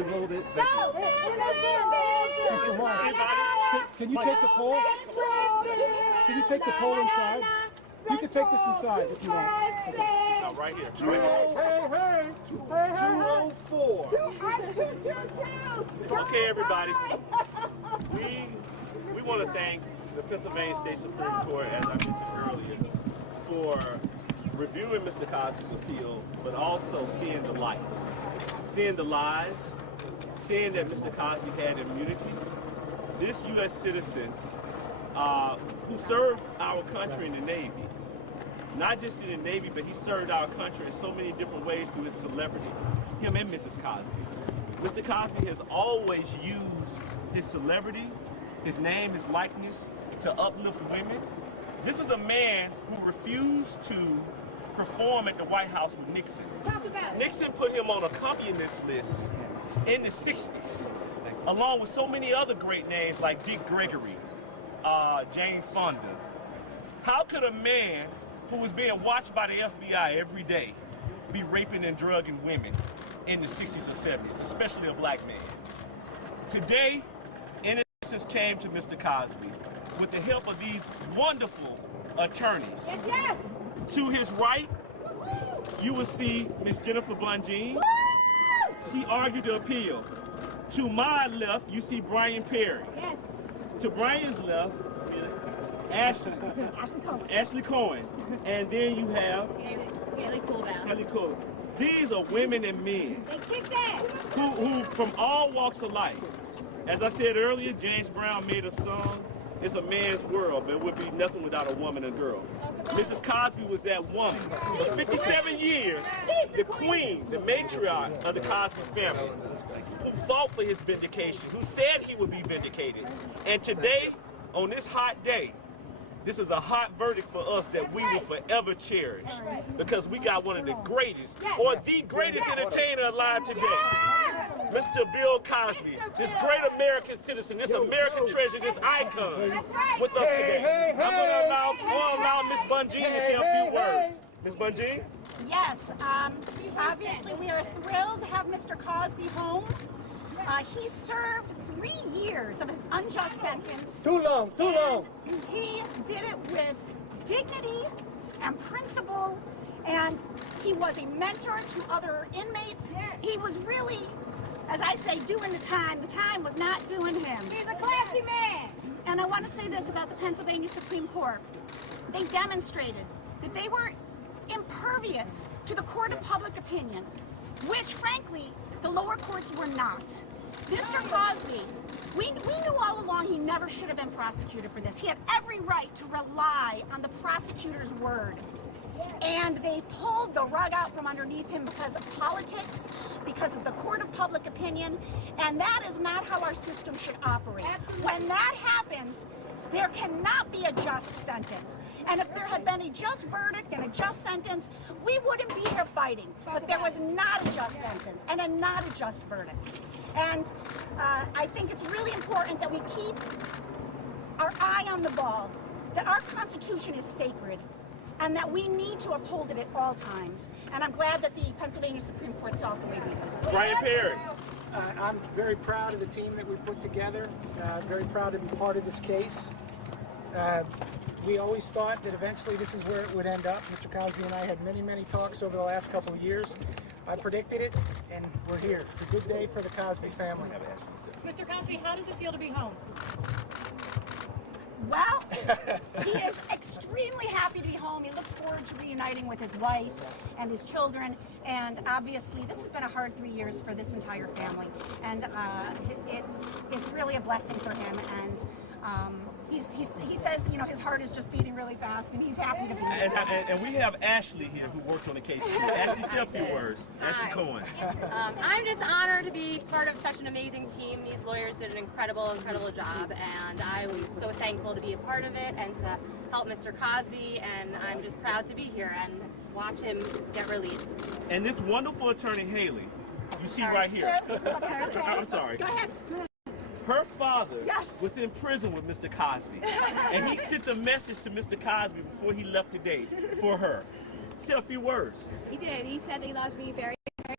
a little bit. Don't miss it! Can you take the pole? Can you take the pole inside? You can take this inside if you want. Okay. No, right here. Hey! 204. Okay, everybody. We want to thank the Pennsylvania State Supreme Court, as I mentioned earlier, for reviewing Mr. Cosby's appeal, but also seeing the light, seeing the lies, seeing that Mr. Cosby had immunity. This U.S. citizen who served our country in the Navy, not just in the Navy, but he served our country in so many different ways through his celebrity, him and Mrs. Cosby. Mr. Cosby has always used his celebrity, his name, his likeness, to uplift women. This is a man who refused to perform at the White House with Nixon. Talk about it. Nixon put him on accompanist list in the 60s, along with so many other great names like Dick Gregory, Jane Fonda. How could a man who was being watched by the FBI every day be raping and drugging women in the 60s or 70s, especially a black man? Today, innocence came to Mr. Cosby with the help of these wonderful attorneys. Yes, yes. To his right, you will see Ms. Jennifer Bungine. She argued the appeal. To my left, you see Brian Perry. Yes. To Brian's left, Ashley Cohen. And then you have Haley Coolbaum. These are women and men They kicked ass. who from all walks of life. As I said earlier, James Brown made a song, it's a man's world, but it would be nothing without a woman and girl. Mrs. Cosby was that woman. For 57 years, the queen, the matriarch of the Cosby family, who fought for his vindication, who said he would be vindicated. And today, on this hot day, this is a hot verdict for us that we will forever cherish, because we got one of the greatest, or the greatest entertainer alive today. Mr. Bill Cosby, this great American citizen, this American treasure, this icon, with us today. I'm going to allow Ms. Bungine to say a few words. Ms. Bungine? Yes, obviously we are thrilled to have Mr. Cosby home. He served 3 years of an unjust sentence. Too long. He did it with dignity and principle, and he was a mentor to other inmates. Yes. He was really, as I say, doing the time. The time was not doing him. He's a classy man. And I want to say this about the Pennsylvania Supreme Court. They demonstrated that they were impervious to the court of public opinion, which, frankly, the lower courts were not. Mr. Cosby, we knew all along he never should have been prosecuted for this. He had every right to rely on the prosecutor's word. And they pulled the rug out from underneath him because of politics, because of the court of public opinion, and that is not how our system should operate. Absolutely. When that happens, there cannot be a just sentence. And if there had been a just verdict and a just sentence, we wouldn't be here fighting. But there was not a just sentence and not a just verdict. And I think it's really important that we keep our eye on the ball, that our Constitution is sacred, and that we need to uphold it at all times. And I'm glad that the Pennsylvania Supreme Court saw it the way we did. Brian Perry. I'm very proud of the team that we put together, very proud to be part of this case. We always thought that eventually this is where it would end up. Mr. Cosby and I had many, many talks over the last couple of years. I predicted it, and we're here. It's a good day for the Cosby family. Mr. Cosby, how does it feel to be home? Well, he is extremely happy to be home. He looks forward to reuniting with his wife and his children. And obviously, this has been a hard 3 years for this entire family. And it's really a blessing for him. And he says, you know, his heart is just beating really fast, and he's happy to be here. And we have Ashley here who worked on the case. Ashley, say a few words. Ashley Cohen. I'm just honored to be part of such an amazing team. These lawyers did an incredible job, and I'm so thankful to be a part of it and to help Mr. Cosby, and I'm just proud to be here and watch him get released. And this wonderful attorney, Haley, you see right here. I'm sorry. Go ahead. Her father was in prison with Mr. Cosby, and he sent a message to Mr. Cosby before he left today for her. Say a few words. He did. He said he loves me very